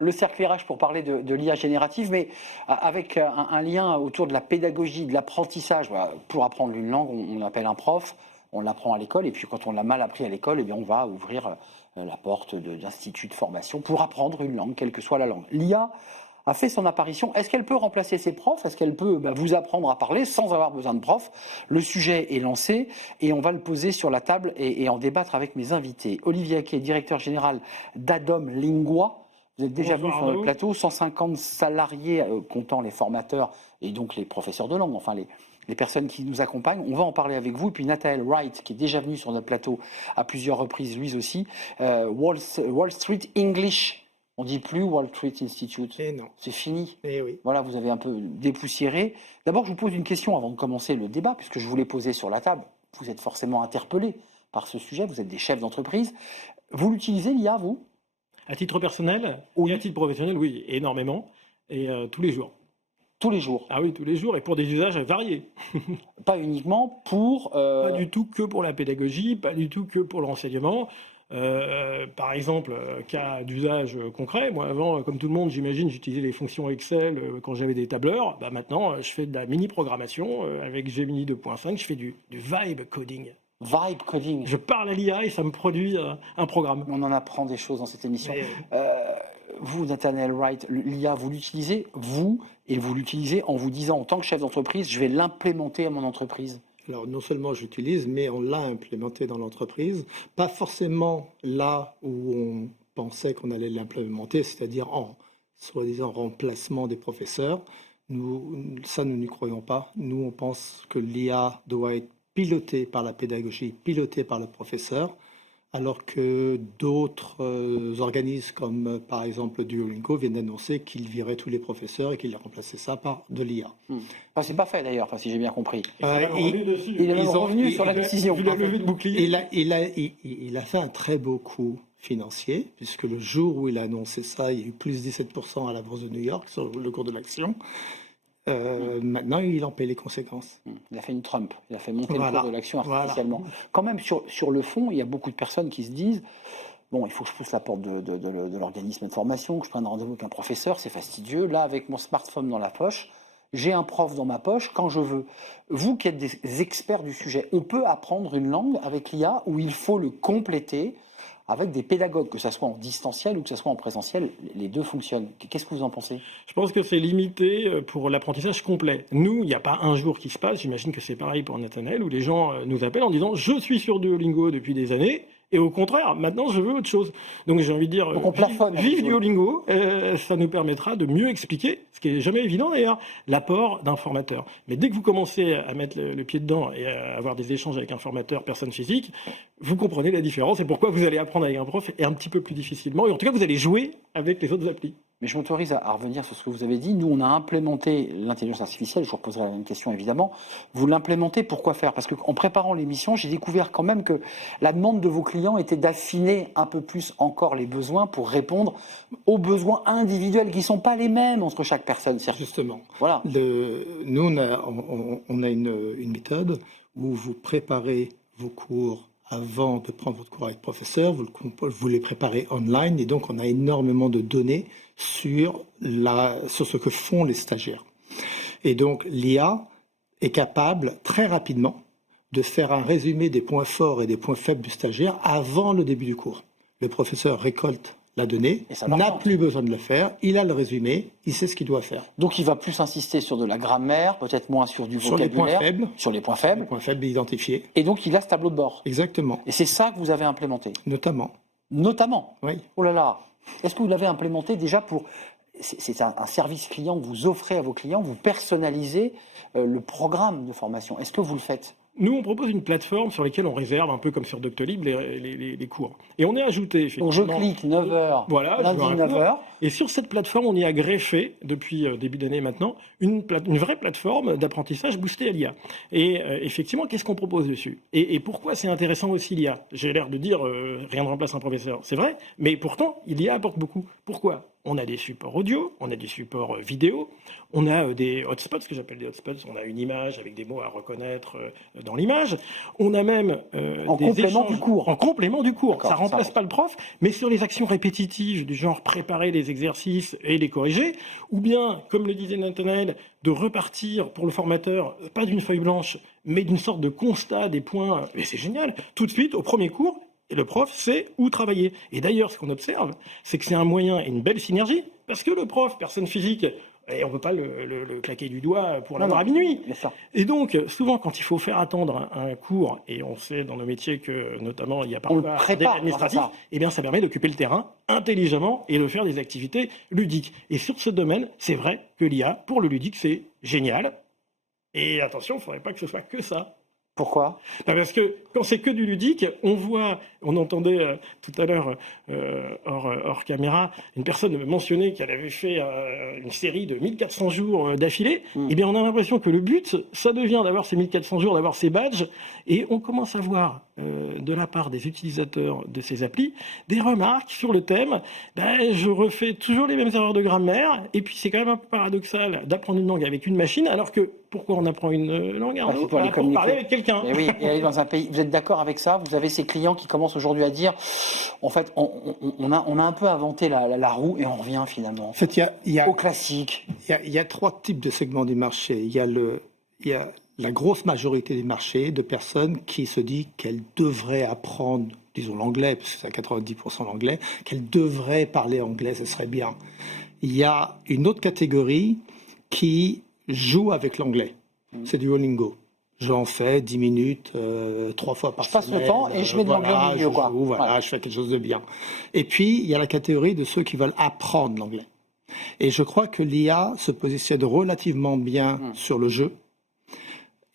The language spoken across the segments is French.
le cercle RH pour parler de l'IA générative, mais avec un lien autour de la pédagogie, de l'apprentissage. Voilà, pour apprendre une langue, on appelle un prof, on l'apprend à l'école, et puis quand on l'a mal appris à l'école, eh bien on va ouvrir la porte d'instituts de formation pour apprendre une langue, quelle que soit la langue. L'IA a fait son apparition. Est-ce qu'elle peut remplacer ses profs? Est-ce qu'elle peut vous apprendre à parler sans avoir besoin de prof? Le sujet est lancé et on va le poser sur la table et en débattre avec mes invités. Olivier Haquet, directeur général d'Adom Lingua. Vous êtes déjà venu sur le plateau, 150 salariés comptant les formateurs et donc les professeurs de langue, enfin les personnes qui nous accompagnent. On va en parler avec vous. Et puis Nathael Wright, qui est déjà venu sur notre plateau à plusieurs reprises, lui aussi. Wall Street English. On ne dit plus Wall Street Institute. Et non. C'est fini. Et oui. Voilà, vous avez un peu dépoussiéré. D'abord, je vous pose une question avant de commencer le débat, puisque je vous l'ai posé sur la table. Vous êtes forcément interpellé par ce sujet. Vous êtes des chefs d'entreprise. Vous l'utilisez, l'IA, vous? À titre personnel et à titre professionnel, oui, énormément. Et tous les jours. Tous les jours? Ah oui, tous les jours, et pour des usages variés. Pas uniquement pour... Pas du tout que pour la pédagogie, pas du tout que pour l'enseignement. Par exemple, cas d'usage concret, moi avant, comme tout le monde, j'imagine, j'utilisais les fonctions Excel quand j'avais des tableurs. Bah maintenant, je fais de la mini-programmation avec Gemini 2.5, je fais du vibe coding. Vibe coding. Je parle à l'IA et ça me produit un programme. On en apprend des choses dans cette émission. Vous, Nathaniel Wright, l'IA, vous l'utilisez, vous, et vous l'utilisez en vous disant, en tant que chef d'entreprise, je vais l'implémenter à mon entreprise. Alors, non seulement j'utilise, mais on l'a implémenté dans l'entreprise. Pas forcément là où on pensait qu'on allait l'implémenter, c'est-à-dire en soi-disant remplacement des professeurs. Nous n'y croyons pas. Nous, on pense que l'IA doit être pilotée par la pédagogie, pilotée par le professeur, alors que d'autres organismes, comme par exemple Duolingo, viennent d'annoncer qu'ils viraient tous les professeurs et qu'ils remplaçaient ça par de l'IA. Enfin, c'est pas fait d'ailleurs, enfin, si j'ai bien compris. Il est revenu sur la décision. Il a levé de bouclier. Il a fait un très beau coup financier, puisque le jour où il a annoncé ça, il y a eu plus 17% à la bourse de New York sur le cours de l'action. Maintenant, il en paie les conséquences. Il a fait une Trump, il a fait monter le cours de l'action artificiellement. Quand même, sur le fond, il y a beaucoup de personnes qui se disent bon, il faut que je pousse la porte de l'organisme de formation, que je prenne rendez-vous avec un professeur, c'est fastidieux. Là, avec mon smartphone dans la poche, j'ai un prof dans ma poche quand je veux. Vous qui êtes des experts du sujet, on peut apprendre une langue avec l'IA ou il faut le compléter avec des pédagogues, que ce soit en distanciel ou que ce soit en présentiel, les deux fonctionnent. Qu'est-ce que vous en pensez? Je pense que c'est limité pour l'apprentissage complet. Nous, il n'y a pas un jour qui se passe, j'imagine que c'est pareil pour Nathaniel, où les gens nous appellent en disant « je suis sur Duolingo depuis des années ». Et au contraire, maintenant, je veux autre chose. Donc, j'ai envie de dire, vive Duolingo, ça nous permettra de mieux expliquer, ce qui n'est jamais évident d'ailleurs, l'apport d'un formateur. Mais dès que vous commencez à mettre le pied dedans et à avoir des échanges avec un formateur, personne physique, vous comprenez la différence et pourquoi vous allez apprendre avec un prof et un petit peu plus difficilement. Et en tout cas, vous allez jouer avec les autres applis. Mais je m'autorise à revenir sur ce que vous avez dit. Nous, on a implémenté l'intelligence artificielle. Je vous reposerai la même question, évidemment. Vous l'implémentez, pourquoi faire? Parce qu'en préparant l'émission, j'ai découvert quand même que la demande de vos clients était d'affiner un peu plus encore les besoins pour répondre aux besoins individuels qui ne sont pas les mêmes entre chaque personne. Justement. Voilà. Nous, on a une méthode où vous préparez vos cours avant de prendre votre cours avec le professeur, vous les préparez online et donc on a énormément de données sur ce que font les stagiaires. Et donc l'IA est capable très rapidement de faire un résumé des points forts et des points faibles du stagiaire avant le début du cours. Le professeur récolte la donnée, n'a plus besoin de le faire, il a le résumé, il sait ce qu'il doit faire. Donc il va plus insister sur de la grammaire, peut-être moins sur du vocabulaire. Sur les points faibles. Les points faibles identifiés. Et donc il a ce tableau de bord. Exactement. Et c'est ça que vous avez implémenté. Notamment. Notamment. Oui. Oh là là. Est-ce que vous l'avez implémenté déjà pour... C'est un service client que vous offrez à vos clients, vous personnalisez le programme de formation. Est-ce que vous le faites? Nous, on propose une plateforme sur laquelle on réserve, un peu comme sur Doctolib, les cours. Et on est ajouté, effectivement... Donc je clique 9h, voilà, lundi 9h. Et sur cette plateforme, on y a greffé, depuis début d'année maintenant, une vraie plateforme d'apprentissage boostée à l'IA. Et effectivement, qu'est-ce qu'on propose dessus? Et pourquoi c'est intéressant aussi l'IA? J'ai l'air de dire rien ne remplace un professeur, c'est vrai, mais pourtant, l'IA apporte beaucoup. Pourquoi? On a des supports audio, on a des supports vidéo, on a des hotspots, ce que j'appelle des hotspots, on a une image avec des mots à reconnaître dans l'image. On a même En des complément échanges du cours. en complément du cours. D'accord, Ça remplace ça. pas le prof, mais sur les actions répétitives du genre préparer les exercices et les corriger, ou bien, comme le disait Nathanaël, de repartir pour le formateur, pas d'une feuille blanche, mais d'une sorte de constat des points. Et c'est génial. Tout de suite, au premier cours, et le prof sait où travailler. Et d'ailleurs, ce qu'on observe, c'est que c'est un moyen et une belle synergie, parce que le prof, personne physique, et on ne peut pas le claquer du doigt pour l'avoir à minuit. Bien sûr. Et donc, souvent, quand il faut faire attendre un cours, et on sait dans nos métiers que, notamment, il y a On le parfois prépare, des administratifs, voilà, ça. eh bien, ça permet d'occuper le terrain intelligemment et de faire des activités ludiques. Et sur ce domaine, c'est vrai que l'IA, pour le ludique, c'est génial. Et attention, il ne faudrait pas que ce soit que ça. Pourquoi? Parce que quand c'est que du ludique, on entendait tout à l'heure hors caméra, une personne mentionner qu'elle avait fait une série de 1400 jours d'affilée. Eh bien, on a l'impression que le but, ça devient d'avoir ces 1400 jours, d'avoir ces badges, et on commence à voir de la part des utilisateurs de ces applis des remarques sur le thème. Je refais toujours les mêmes erreurs de grammaire, et puis c'est quand même un peu paradoxal d'apprendre une langue avec une machine, alors que pourquoi on apprend une langue Ah, c'est pour aller pour communiquer. parler avec quelqu'un. Et oui, et aller dans un pays. Vous êtes d'accord avec ça? Vous avez ces clients qui commencent aujourd'hui à dire, en fait, on a un peu inventé la roue et on revient finalement En fait, au classique. il y a trois types de segments du marché. Il y a la grosse majorité du marché de personnes qui se disent qu'elles devraient apprendre, disons l'anglais, parce que c'est à 90% l'anglais, qu'elles devraient parler anglais, ce serait bien. Il y a une autre catégorie qui joue avec l'anglais. C'est du Duolingo. J'en fais 10 minutes, 3 fois par semaine. Je passe le temps et je mets de l'anglais au milieu, quoi. Je fais quelque chose de bien. Et puis, il y a la catégorie de ceux qui veulent apprendre l'anglais. Et je crois que l'IA se positionne relativement bien sur le jeu.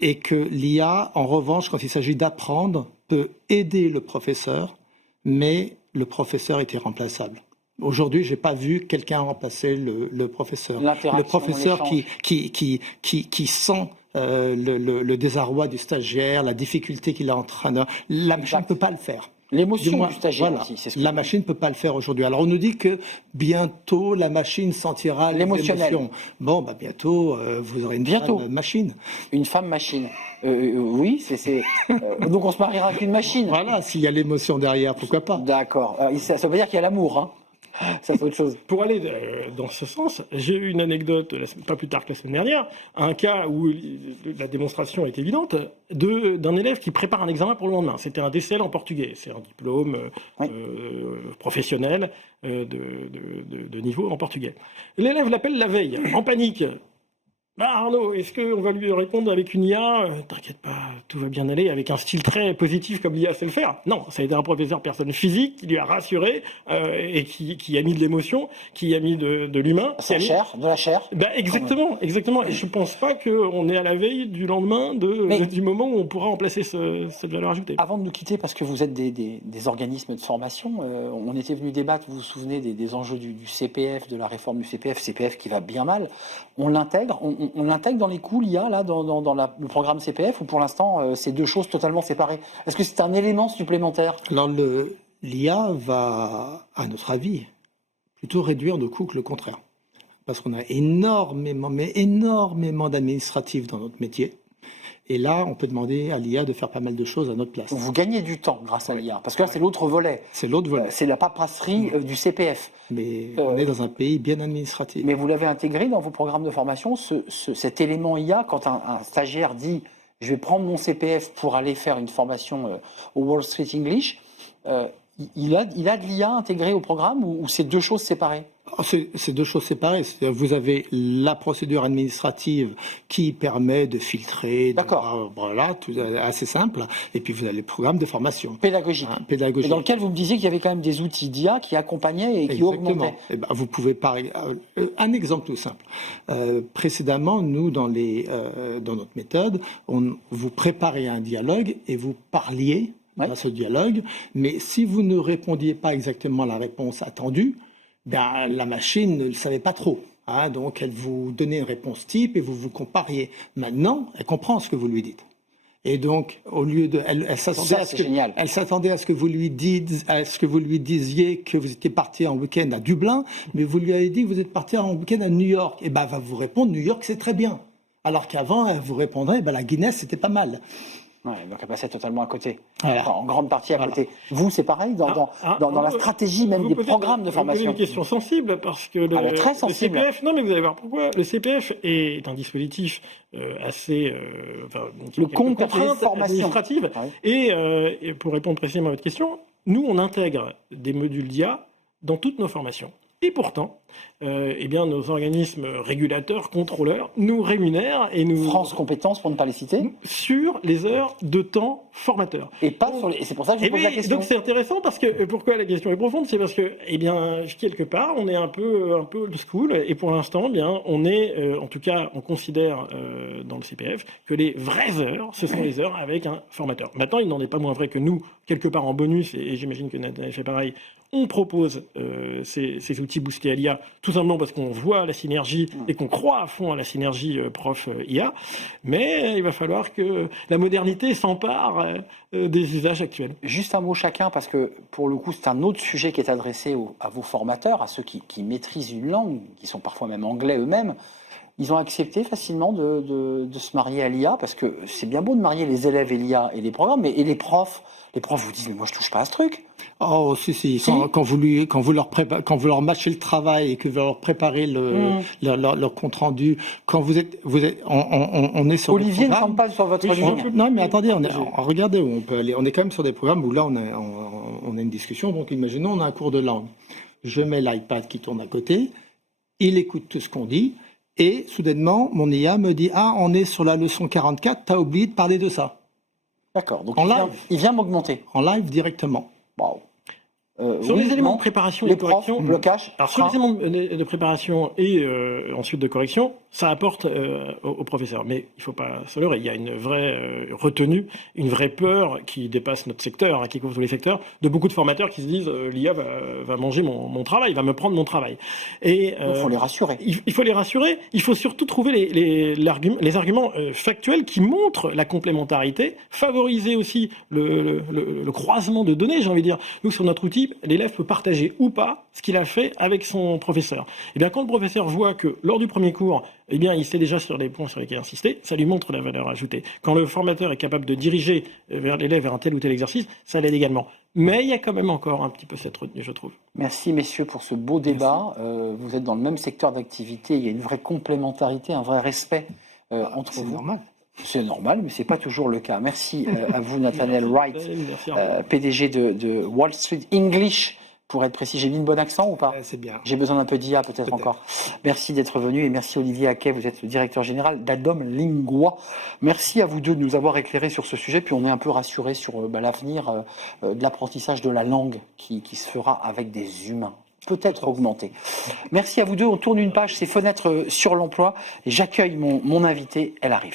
Et que l'IA, en revanche, quand il s'agit d'apprendre, peut aider le professeur, mais le professeur est irremplaçable. Aujourd'hui, je n'ai pas vu quelqu'un remplacer le professeur. Le professeur qui sent le désarroi du stagiaire, la difficulté qu'il a en train de... La machine ne peut pas le faire. L'émotion du stagiaire voilà, aussi, c'est ce que la machine ne peut pas le faire aujourd'hui. Alors on nous dit que bientôt la machine sentira les émotions. Bon, bientôt vous aurez une femme machine. Une femme machine. Oui, donc on se mariera avec une machine. Voilà, s'il y a l'émotion derrière, pourquoi pas. D'accord. Ça veut dire qu'il y a l'amour, hein. Ça, c'est autre chose. Pour aller dans ce sens, j'ai eu une anecdote, pas plus tard que la semaine dernière, un cas où la démonstration est évidente, d'un élève qui prépare un examen pour le lendemain. C'était un DCL en portugais, c'est un diplôme professionnel de niveau en portugais. L'élève l'appelle la veille, en panique. Arnaud, est-ce qu'on va lui répondre avec une IA? T'inquiète pas, tout va bien aller, avec un style très positif comme l'IA sait le faire. Non, ça a été un professeur personne physique qui lui a rassuré et qui a mis de l'émotion, qui a mis de l'humain. De la chair. Exactement. Et je pense pas qu'on est à la veille du lendemain du moment où on pourra remplacer cette valeur ajoutée. Avant de nous quitter, parce que vous êtes des organismes de formation, on était venu débattre, vous vous souvenez des enjeux du CPF, de la réforme du CPF qui va bien mal. On l'intègre dans les coûts, l'IA, là, dans le programme CPF, ou pour l'instant, c'est deux choses totalement séparées? Est-ce que c'est un élément supplémentaire? Alors, l'IA va, à notre avis, plutôt réduire nos coûts que le contraire. Parce qu'on a énormément d'administratifs dans notre métier. Et là, on peut demander à l'IA de faire pas mal de choses à notre place. Vous gagnez du temps grâce à l'IA, parce que là, c'est l'autre volet. C'est l'autre volet. C'est la paperasserie du CPF. Mais on est dans un pays bien administratif. Mais vous l'avez intégré dans vos programmes de formation, cet élément IA, quand un stagiaire dit « je vais prendre mon CPF pour aller faire une formation au Wall Street English », il a de l'IA intégrée au programme ou c'est deux choses séparées? C'est deux choses séparées. Vous avez la procédure administrative qui permet de filtrer, voilà, tout assez simple. Et puis vous avez le programme de formation. Pédagogique. Et dans lequel vous me disiez qu'il y avait quand même des outils d'IA qui accompagnaient et qui augmentaient. Vous pouvez un exemple tout simple. Précédemment, nous, dans notre méthode, vous préparez un dialogue et vous parliez à ce dialogue. Mais si vous ne répondiez pas exactement à la réponse attendue, la machine ne le savait pas trop. Donc, elle vous donnait une réponse type et vous compariez. Maintenant, elle comprend ce que vous lui dites. Et donc, au lieu de, elle s'attendait Ça, c'est génial. elle s'attendait à ce que vous lui disiez que vous étiez parti en week-end à Dublin, mais vous lui avez dit que vous êtes parti en week-end à New York. Et ben, elle va vous répondre, New York, c'est très bien. Alors qu'avant, elle vous répondrait, la Guinness, c'était pas mal. Ouais, donc elle passait totalement à côté. Voilà. Enfin, en grande partie à côté. Vous, c'est pareil dans la stratégie même des programmes de formation. C'est une question sensible parce que très sensible. le CPF, non mais vous allez voir pourquoi. Le CPF est un dispositif assez, le compte contrainte administrative. Ouais. Et pour répondre précisément à votre question, nous on intègre des modules d'IA dans toutes nos formations. Et pourtant, nos organismes régulateurs, contrôleurs, nous rémunèrent et nous... France Compétences, pour ne pas les citer. Sur les heures de temps formateur. Et pas sur les... Et c'est pour ça que je pose la question. Donc c'est intéressant parce que, pourquoi la question est profonde, c'est parce que, quelque part, on est un peu old school et pour l'instant, on est, en tout cas, on considère dans le CPF que les vraies heures, ce sont les heures avec un formateur. Maintenant, il n'en est pas moins vrai que nous, quelque part en bonus, et j'imagine que Nathalie fait pareil, on propose ces outils boostés à l'IA, tout simplement parce qu'on voit la synergie et qu'on croit à fond à la synergie prof-IA, mais il va falloir que la modernité s'empare des usages actuels. Juste un mot chacun, parce que pour le coup, c'est un autre sujet qui est adressé à vos formateurs, à ceux qui maîtrisent une langue, qui sont parfois même anglais eux-mêmes. Ils ont accepté facilement de se marier à l'IA, parce que c'est bien beau de marier les élèves et l'IA et les programmes, mais et les profs vous disent, mais moi je touche pas à ce truc. Oh, si. Quand vous leur matchez le travail et que vous leur préparez leur compte rendu, quand on est sur Olivier ne semble pas sur votre ligne. Non, mais attendez, regardez où on peut aller. On est quand même sur des programmes où là, on a une discussion. Donc, imaginons, on a un cours de langue. Je mets l'iPad qui tourne à côté. Il écoute tout ce qu'on dit. Et soudainement, mon IA me dit, on est sur la leçon 44, t'as oublié de parler de ça. D'accord, donc il vient m'augmenter. En live directement. Wow. Sur les éléments de préparation et de correction, blocage. Alors sur les éléments de préparation et ensuite de correction, ça apporte au professeur. Mais il ne faut pas se leurrer, il y a une vraie retenue, une vraie peur qui dépasse notre secteur, qui couvre tous les secteurs, de beaucoup de formateurs qui se disent l'IA va manger mon travail, va me prendre mon travail. Et il faut les rassurer. Il faut les rassurer. Il faut surtout trouver les arguments factuels qui montrent la complémentarité, favoriser aussi le croisement de données, j'ai envie de dire. Nous, sur notre outil, l'élève peut partager ou pas ce qu'il a fait avec son professeur. Et bien, quand le professeur voit que lors du premier cours, il sait déjà sur les points sur lesquels insister, ça lui montre la valeur ajoutée. Quand le formateur est capable de diriger l'élève vers un tel ou tel exercice, ça l'aide également. Mais il y a quand même encore un petit peu cette retenue, je trouve. Merci messieurs pour ce beau débat. Vous êtes dans le même secteur d'activité, il y a une vraie complémentarité, un vrai respect entre vous. C'est normal. C'est normal, mais ce n'est pas toujours le cas. Merci à vous, Nathaniel Wright, PDG de Wall Street English. Pour être précis, j'ai mis le bon accent ou pas? C'est bien. J'ai besoin d'un peu d'IA peut-être encore. Merci d'être venu et merci Olivier Haquet, vous êtes le directeur général d'Adom Lingua. Merci à vous deux de nous avoir éclairés sur ce sujet, puis on est un peu rassurés sur l'avenir de l'apprentissage de la langue qui se fera avec des humains. Peut-être augmenté. Merci à vous deux. On tourne une page, c'est Fenêtres sur l'emploi. J'accueille mon invité, elle arrive.